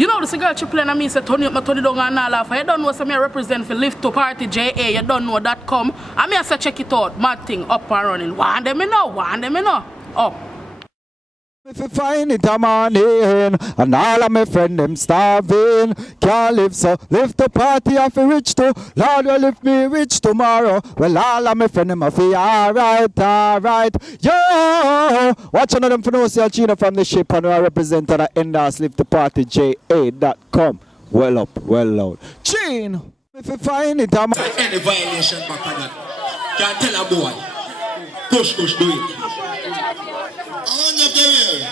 You know, this girl triple and me say, turn up my Tony down and all off. You don't know some I represent for Lift to Party JA. You don't know that come. I mean, I say check it out. Mad thing up and running. Want them in now. Up. If you find it a morning, and all of my friends them starving, can't live so lift the party off a rich too. Lord will lift me rich tomorrow. Well, all of my friends them a feel alright. Yo, watch another them for no see Chino from the ship and I represent the Endas Lift the Party JA.com. Well up, well loud. Chino, if you find it a morning. Any violation back on that. Can't tell a boy. Push, do it. On your career.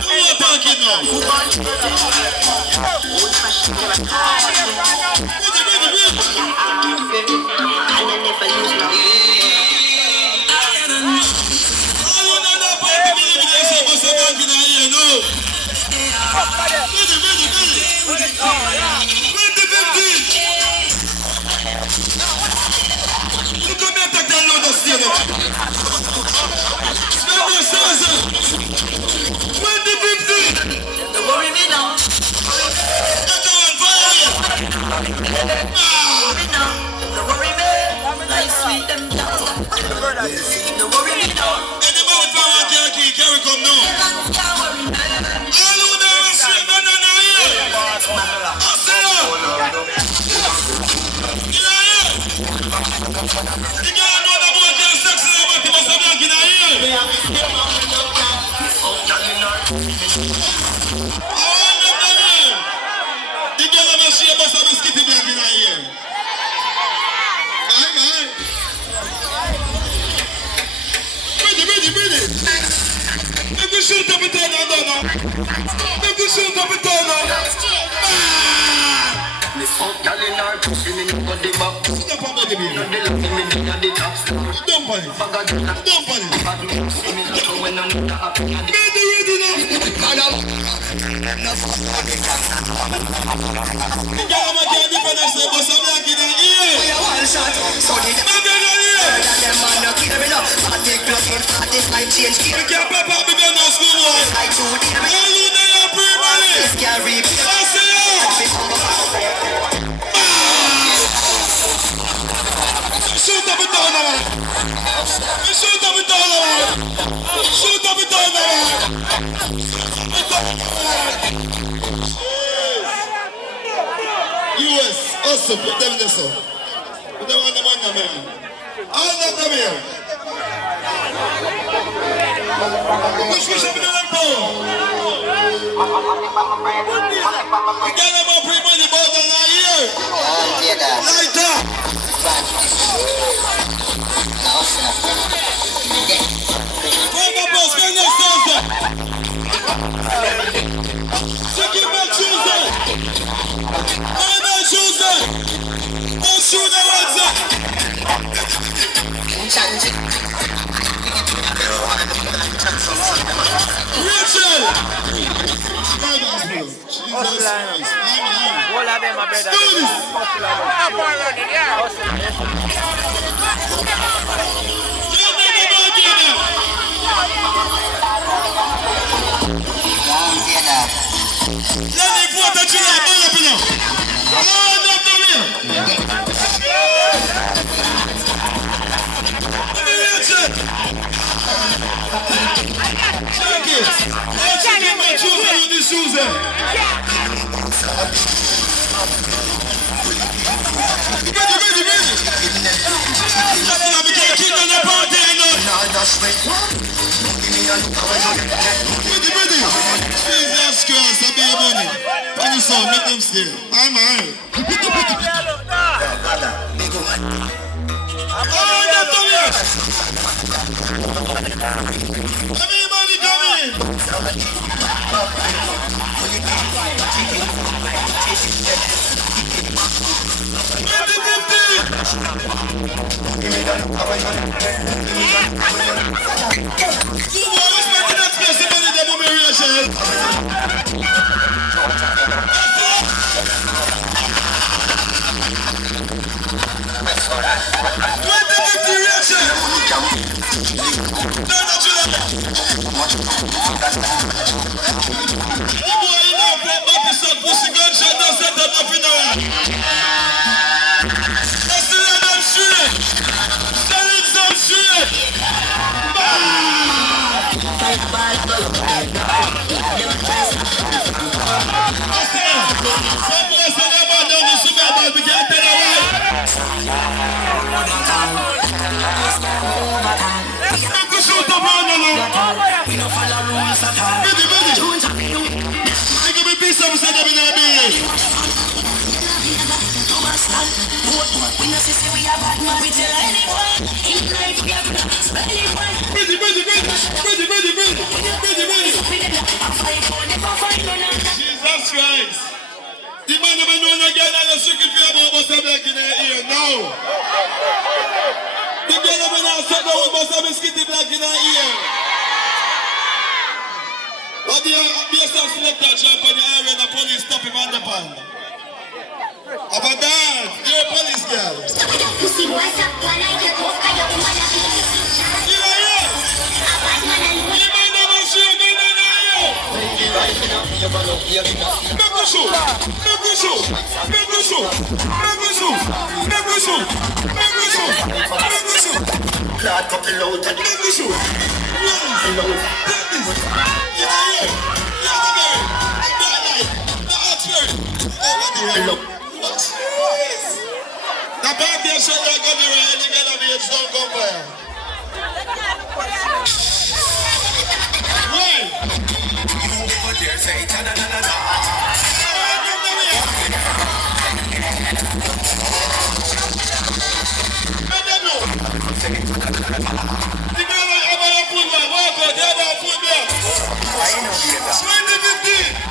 Who are you talking now? US, also put them this up. Put them on the man. All of them here. Push up in the pool. We got them up pretty much about the year. Like that. Take a bus, bring your Tuesday. Take it back Tuesday. Tuesday! On Tuesday, Wednesday! Rachel! Jesus Christ. All of them are better. Do this! Let me vote that you like all of you. Jesus Christ, I bear money. Funny song, make them stay. I'm alright. Everybody come in. Jesus Christ. The man never known again and the secret fear about what's happening in their ear now. The girl never know said that we must have a skitty black in her ear. What do you select that job on the area and the police stop him on the pan? About that, you're a police girl. You see what's up when I get off, I don't want to be. You know, you might never see a gun in the ear. Make the show. Make the show. Make the show. Make the show. Make the show. Make the show. Make the show. Clad up the load. Make the show. Take this. You know, you. You have the girl. The light. The Oxford. Oh, what the hell? The baby is showing like on the right, and the girl on the edge don't come by. Why? You over there say ta-da-da-da-da. I don't know. The girl on the football, walk out, the other football. I know that. 2015.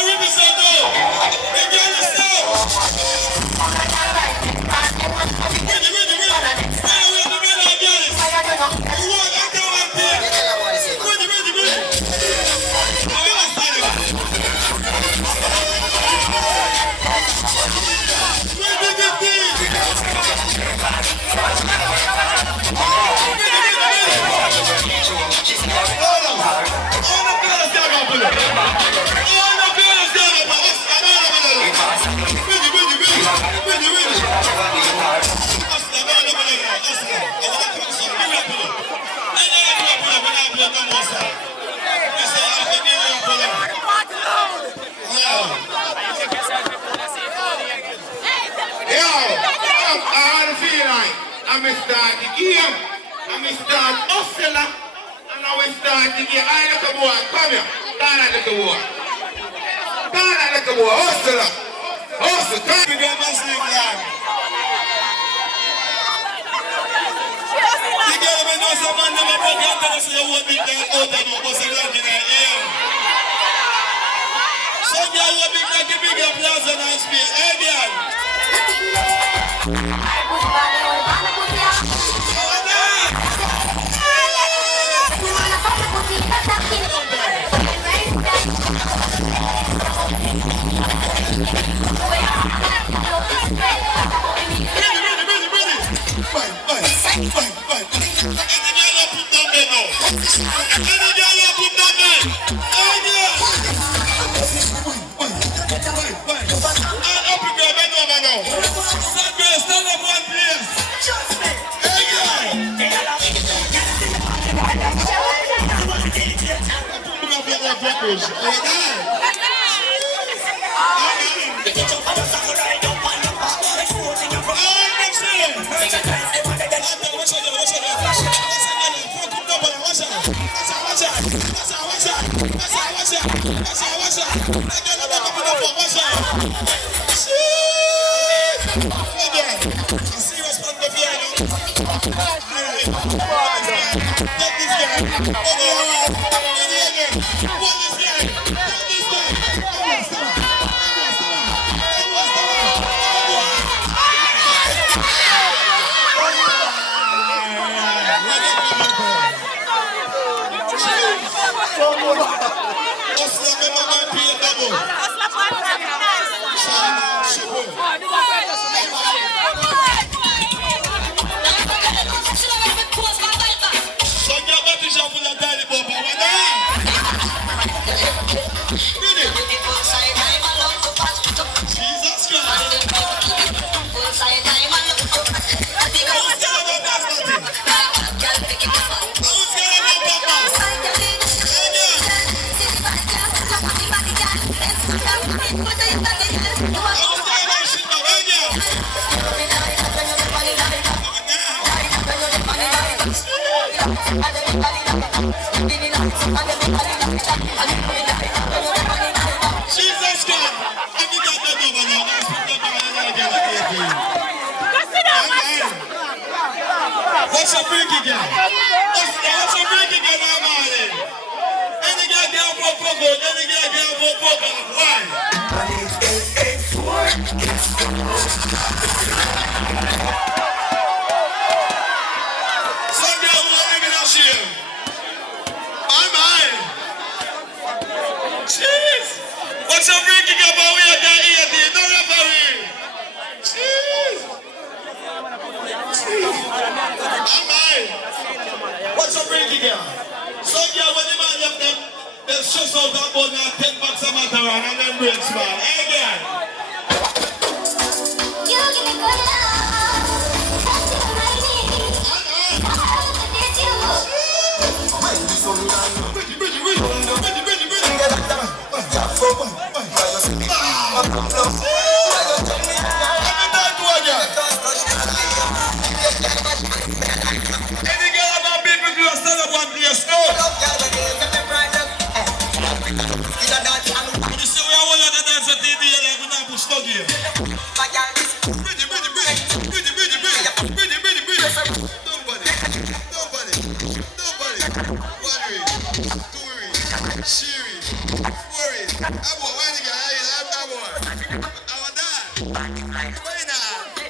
Represent I'm start the game. I'm start hustler. And I will start the game. I look a boy. Come here. Turn at the boy. Turn at the boy. Hustler. Hustle. Come here. Get my sleep down. The girl may know some man never broke out and say what big that out and you must have learned in the ear. Some girl will be like a big applause and speak. Hey, girl. What's a freaky girl? What's a freaky girl, my man? Any girl can go for good, any girl can go for good. Why? Some girl who are living in shame. My man. Jeez. What's a freaky girl, but we are there here, no referee. Jeez. What's a freaky girl? Some girl when the man left them, they shush out that bone and take back some matter and then break small. Hey girl. You give me good love. That's you my need. I love to dance you. Any girl about people to stand up and play a snow. When you see we are all at the dance at TV, like we not push no gear. Nobody. Shiri. Worry. Abo, why the guy? Abo. I want that. Why not?